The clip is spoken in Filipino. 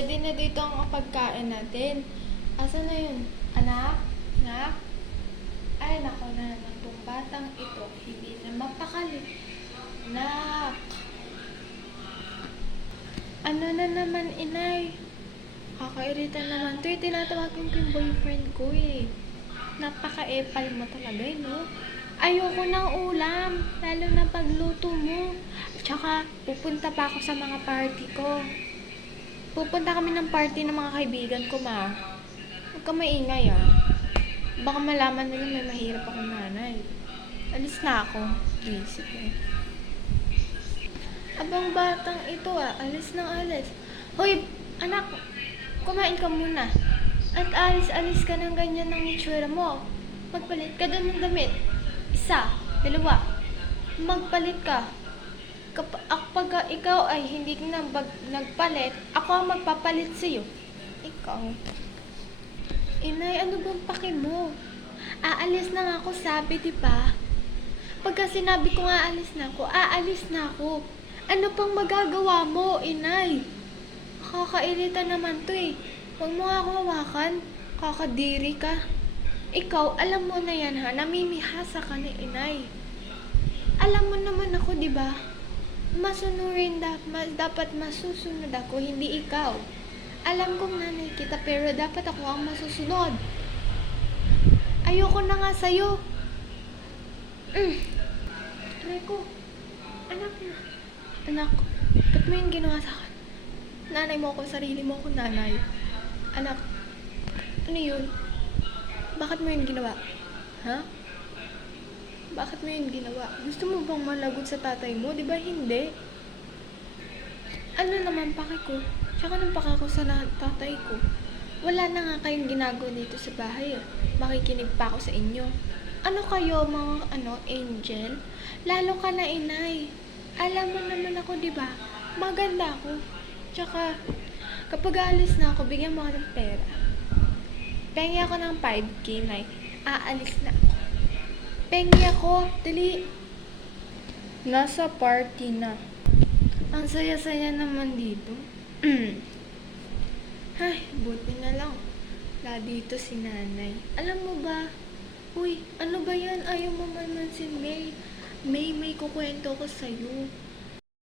ready na dito ang pagkain natin. Asa na yun? Anak? Anak? Ay, nako na naman tong batang ito. Hindi na mapakali. Anak! Ano na naman, inay? Kakairita naman. Ito yung tinatawagan ko yung boyfriend ko eh. Napaka-epal mo talaga eh, no? Ayoko ng ulam. Lalo na pagluto mo. Tsaka, pupunta pa ako sa mga party ko. Pupunta kami ng party ng mga kaibigan ko, ma. Huwag ka maingay, ah. Baka malaman nila may mahirap akong nanay. Alis na ako. Visit eh. Abang batang ito, ah. Alis na alis. Hoy, anak. Kumain ka muna. At alis-alis ka ng ganyan ng itsura mo. Magpalit ka doon ng damit. Isa, dalawa. Magpalit ka. Kapag ikaw ay hindi na nagpalit, ako ang magpapalit sa'yo. Ikaw. Inay, ano bang paki mo? Aalis na nga ako, sabi, diba? Pagka sinabi ko nga aalis na ako. Ano pang magagawa mo, inay? Kakairita naman to eh. Huwag mo nga ako hawakan. Kakadiri ka. Ikaw, alam mo na yan ha, namimihasa ka ni inay. Alam mo naman ako, diba? Masunurin dapat masusunod ako, hindi ikaw. Alam kong nanay kita, pero dapat ako ang masusunod. Ayoko na nga sa'yo. Aray ko. Anak na. Anak, ba't mo yung ginawa sa akin? Nanay mo ako, sarili mo ako nanay. Anak, ano yun? Bakit mo yun ginawa? Ha? Bakit mo yun ginawa? Gusto mo bang malagot sa tatay mo? Di ba hindi? Ano naman paki ko? Tsaka nang paka ko sa tatay ko. Wala na nga kayong ginagawa dito sa bahay. Makikinig pa ako sa inyo. Ano kayo mga angel? Lalo ka na inay. Alam mo naman ako, di ba? Maganda ako. Tsaka, kapag aalis na ako, bigyan mo ako ng pera. Pengi ako ng 5K, nay. Aalis na ako. Pengi ako, dali. Nasa party na. Ang saya-saya naman dito. Ay, buti na lang. Wala dito si nanay. Alam mo ba? Uy, ano ba yan? Ayaw mo man si May. May kukwento ko sa'yo.